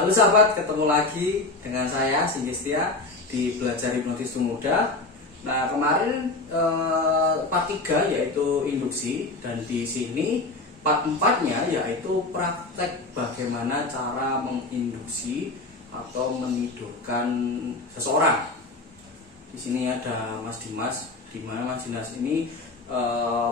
Halo sahabat, ketemu lagi dengan saya Singgistia di Belajar Hipnotis Muda. Nah, kemarin part 3 yaitu induksi, dan di sini part 4-nya yaitu praktek bagaimana cara menginduksi atau menidurkan seseorang. Di sini ada Mas Dimas, di mana Mas Dimas ini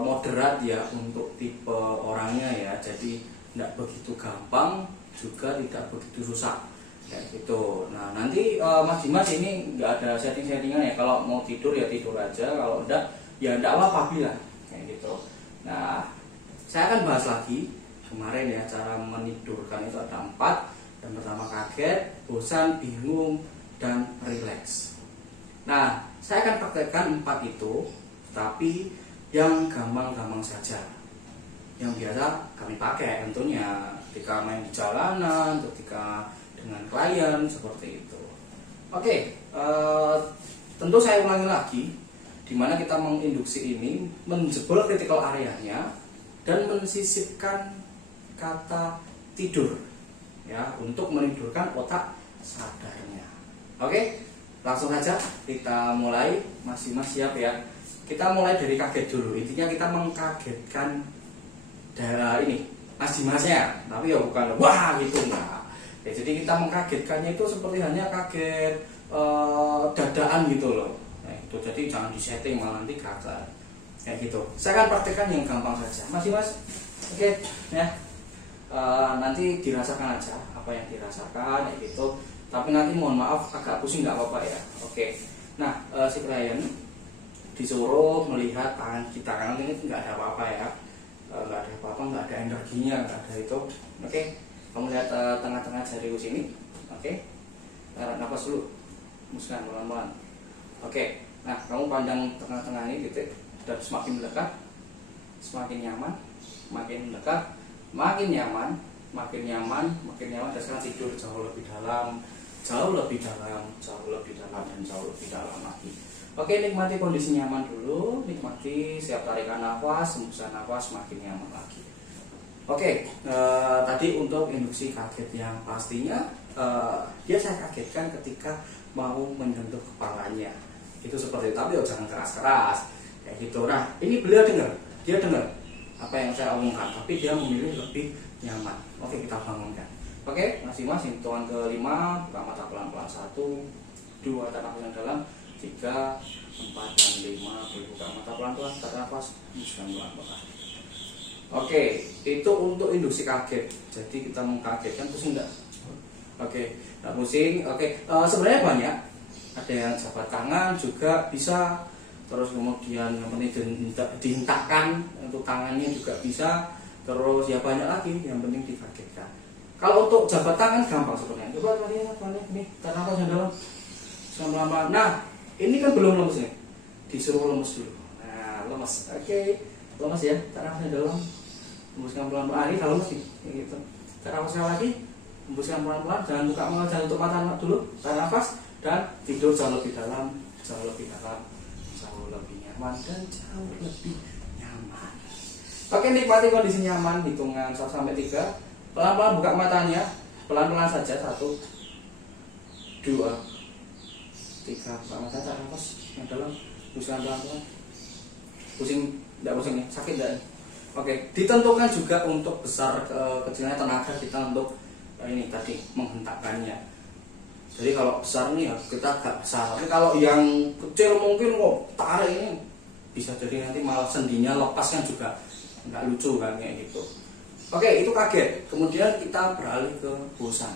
moderat ya untuk tipe orangnya ya, jadi tidak begitu gampang juga tidak begitu susah kayak gitu. Nah, nanti Mas Dimas ini nggak ada setting-settingan ya, kalau mau tidur ya tidur aja, kalau enggak ya enggak apa-apa bilang kayak gitu. Nah, saya akan bahas lagi kemarin ya, cara menidurkan itu ada 4. Yang pertama kaget, bosan, bingung, dan rileks. Nah, saya akan praktekkan 4 itu, tapi yang gampang-gampang saja, yang biasa kami pakai tentunya ketika main di jalanan, ketika dengan klien, seperti itu. Oke, tentu saya ulangi lagi, dimana kita menginduksi ini menjebol critical area-nya dan mensisipkan kata tidur ya, untuk menidurkan otak sadarnya. Oke, langsung saja kita mulai. Mas Dimas siap ya? Kita mulai dari kaget dulu. Intinya kita mengkagetkan daerah ini Mas Dimasnya, tapi ya bukan wah gitu enggak ya. Jadi kita mengkagetkannya itu seperti hanya kaget dadaan gitu loh. Nah, itu jadi jangan disetting malah nanti gagal kayak gitu. Saya akan praktekkan yang gampang saja, Mas Dimas. Oke ya, nanti dirasakan aja apa yang dirasakan kayak gitu, tapi nanti mohon maaf agak pusing nggak apa-apa ya. Oke, nah si klien disuruh melihat tangan kita, karena ini nggak ada apa-apa ya, nggak ada apa-apa, nggak ada energinya, nggak ada itu. Oke, kamu lihat tengah-tengah jariku sini. Oke, tarik nafas dulu, hembuskan pelan-pelan. Oke, nah kamu pandang tengah-tengah ini titik, dan semakin mendekat semakin nyaman, makin mendekat makin nyaman, makin nyaman, makin nyaman. Dan sekarang tidur jauh lebih dalam, jauh lebih dalam, jauh lebih dalam, dan jauh lebih dalam lagi. Oke, nikmati kondisi nyaman dulu, nikmati setiap tarikan nafas, hembusan nafas, makin nyaman lagi. Oke, tadi untuk induksi kaget yang pastinya dia saya kagetkan ketika mau menyentuh kepalanya. Itu seperti itu, tapi jangan keras-keras kayak gitu. Nah, ini beliau dengar, dia dengar apa yang saya omongkan, tapi dia memilih lebih nyaman. Oke, kita bangunkan. Oke, masing-masing hitungan ke-5, buka mata pelan-pelan. 1, 2, tarik nafas yang dalam. 3, 4, dan 5, buka mata pelan-pelan, tarik nafas, hembuskan pelan-pelan. Oke, itu untuk induksi kaget. Jadi kita mengkagetkan, pusing enggak? Oke, enggak pusing. Oke, sebenarnya banyak. Ada yang jabat tangan juga bisa. Terus kemudian yang penting dihentakkan untuk tangannya juga bisa. Terus ya banyak lagi, yang penting dikagetkan. Kalau untuk jabat tangan gampang sebenarnya. Coba lihat ini, tarik nafas yang dalam, pelan-pelan. Nah, ini kan belum lemes nih, disuruh lemes dulu. Nah, lemes. Oke, lemes ya. Tarik nafas dalam, hembuskan pelan-pelan. Ini kalau lemes nih, kayak gitu. Tarik nafas lagi, hembuskan pelan-pelan. Jangan buka mata, jangan tutup mata dulu. Tarik nafas dan tidur jauh lebih dalam, jauh lebih dalam, jauh lebih nyaman, dan jauh lebih nyaman. Oke, nikmati kondisi nyaman. Hitungan 1 sampai 3. Pelan-pelan buka matanya, pelan-pelan saja. 1, 2, 3, buka mata, tarik nafas yang dalam, hembuskan pelan-pelan. Pusing, tidak pusing ya? Sakit tidak? Oke, ditentukan juga untuk besar kecilnya tenaga kita untuk ini tadi menghentakkannya. Jadi kalau besar nih ya kita agak besar, tapi kalau yang kecil mungkin tarik ini bisa jadi nanti malah sendinya lepaskan juga nggak lucu kan kayak gitu. Oke, itu kaget. Kemudian kita beralih ke bosan.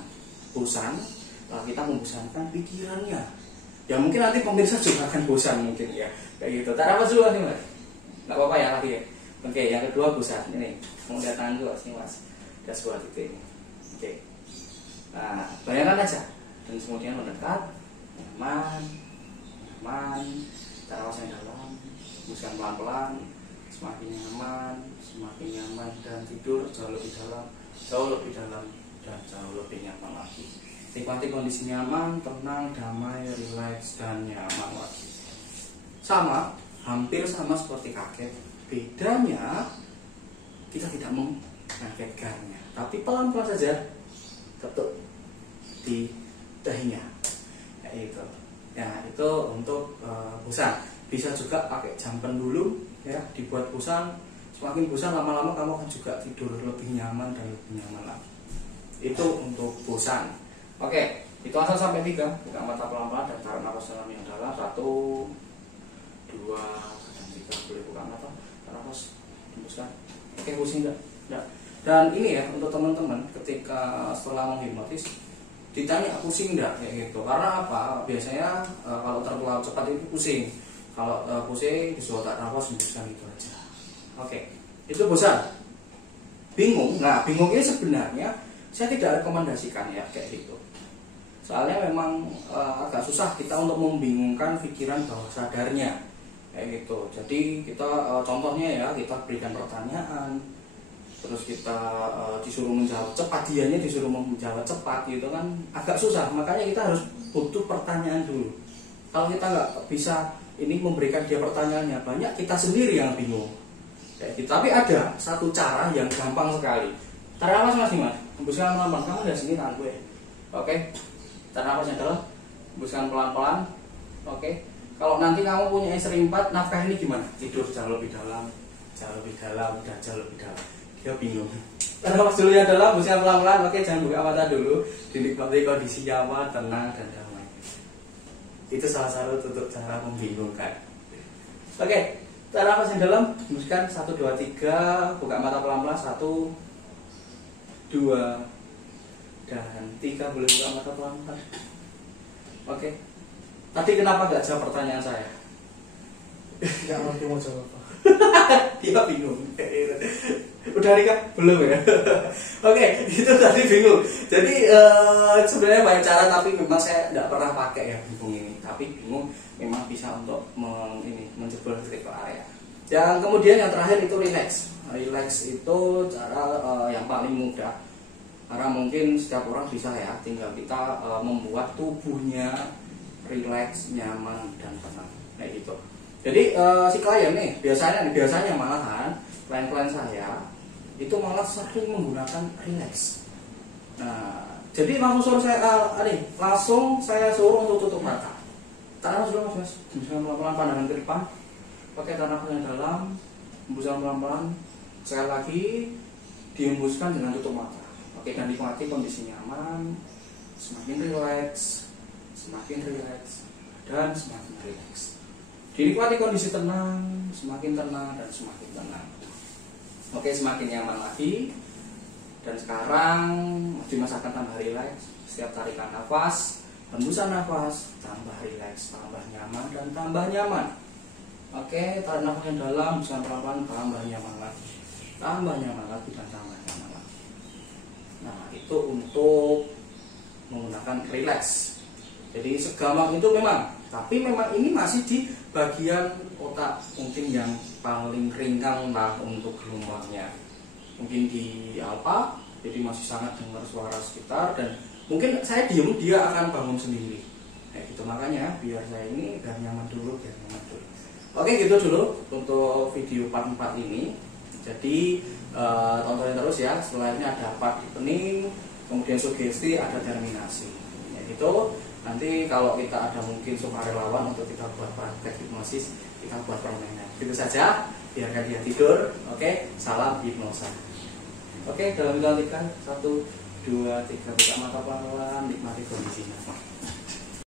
Bosan, setelah kita membosankan pikirannya. Ya mungkin nanti pemirsa juga akan bosan mungkin ya, kayak gitu. Tak apa dulu nih Mas, nggak apa-apa ya lagi ya. Oke, yang kedua bosan. Ini mau lihat tangan dulu sini Mas, ada sebuah titik. Oke, nah bayangkan aja, dan kemudian mendekat, nyaman, nyaman, tarik nafas yang dalam, hembuskan pelan-pelan, semakin nyaman, dan tidur jauh lebih dalam, jauh lebih dalam, dan jauh lebih nyaman lagi. Nikmati kondisi nyaman, tenang, damai, rileks, dan nyaman lagi. Sama, hampir sama seperti kaget. Bedanya kita tidak mengagetkannya, tapi pelan-pelan saja. Ketuk, di dahinya. Itu. Ya, itu untuk bosan. Bisa juga pakai jam pendulu ya, dibuat bosan. Semakin bosan lama-lama kamu akan juga tidur lebih nyaman dan lebih nyaman lagi. Itu untuk bosan. Oke, itu asal sampai 3. Buka mata pelan-pelan dan tarik nafas dalam yang dalam. 1, 2, dan 3. Boleh buka mata, tarik nafas, hembuskan. Oke, pusing enggak? Dan ini ya untuk teman-teman ketika setelah menghipnotis ditanya pusing enggak kayak gitu. Karena apa? Biasanya kalau terlalu cepat itu pusing. Kalau pusing disuruh tarik nafas, hembuskan, itu aja. Oke, itu bosan. Bingung. Nah, bingung ini sebenarnya saya tidak rekomendasikan ya kayak gitu. Soalnya memang agak susah kita untuk membingungkan pikiran bawah sadarnya kayak gitu. Jadi kita contohnya ya, kita berikan pertanyaan, terus kita disuruh menjawab cepat, dianya disuruh menjawab cepat gitu kan agak susah. Makanya kita harus butuh pertanyaan dulu. Kalau kita nggak bisa ini memberikan dia pertanyaannya banyak, kita sendiri yang bingung kayak gitu. Tapi ada satu cara yang gampang sekali. Tarik nafas Mas Dimas, hembuskan pelan-pelan. Kamu udah sini tangan gue. Oke, tarik nafasnya dalam, hembuskan pelan-pelan. Oke, kalau nanti kamu punya istri 4, nafkah ini gimana? Tidur jauh lebih dalam, jauh lebih dalam, dan jauh lebih dalam. Dia bingung. Tarik nafas dulu yang dalam, hembuskan pelan-pelan. Oke, jangan buka mata dulu. Dinikmati kondisi nyaman, tenang, dan damai. Itu salah satu tutup cara membingungkan. Oke, tarik nafas yang dalam, hembuskan 1, 2, 3. Buka mata pelan-pelan. 1, 2, dan 3. Boleh buka mata pelan-pelan. Oke. Tadi kenapa gak jawab pertanyaan saya? Gak ngerti mau jawab apa. Dia bingung. Udah nikah? Belum ya? Oke, itu tadi bingung. Jadi sebenarnya banyak cara, tapi memang saya tidak pernah pakai ya bingung ini. Tapi bingung memang bisa untuk menjebol critical area. Yang kemudian yang terakhir itu relax. Relax itu cara yang paling mudah. Karena mungkin setiap orang bisa ya, tinggal kita membuat tubuhnya relax, nyaman, dan tenang kayak gitu. Jadi si klien nih biasanya malahan klien-klien saya itu malah sering menggunakan relax. Nah, jadi langsung saya suruh untuk tutup mata. Tarik nafas dulu Mas, hembuskan pelan-pelan, pandangan ke depan. Pakai tarik nafas yang dalam, hembuskan pelan-pelan. Sekali lagi dihembuskan dengan tutup mata. Oke, dan nikmati kondisi nyaman, semakin rileks, dan semakin rileks. Dinikmati kondisi tenang, semakin tenang, dan semakin tenang. Oke, semakin nyaman lagi. Dan sekarang Dimas akan tambah rileks. Setiap tarikan nafas, hembusan nafas, tambah rileks, tambah nyaman, dan tambah nyaman. Oke, tarik nafas yang dalam, hembuskan pelan-pelan, tambah nyaman lagi, tambah nyaman lagi, dan tambah nyaman lagi. Nah, itu untuk menggunakan rileks. Jadi segampang itu memang, tapi memang ini masih di bagian otak mungkin yang paling ringan lah untuk gelombangnya. Mungkin di alfa, jadi masih sangat dengar suara sekitar, dan mungkin saya diem dia akan bangun sendiri. Kayak gitu, makanya biar saya ini biar nyaman dulu. Oke, gitu dulu untuk video part 4 ini. Jadi tontonin terus ya. Setelah ini ada part opening, kemudian sugesti, ada terminasi. Ya gitu. Nanti kalau kita ada mungkin sukarelawan untuk kita buat praktek hipnosis, kita buat permainan. Gitu saja, biarkan dia tidur. Oke, salam hipnosa. Oke, dalam hitungan 3, 1, 2, 3, buka mata pelan-pelan, nikmati kondisinya.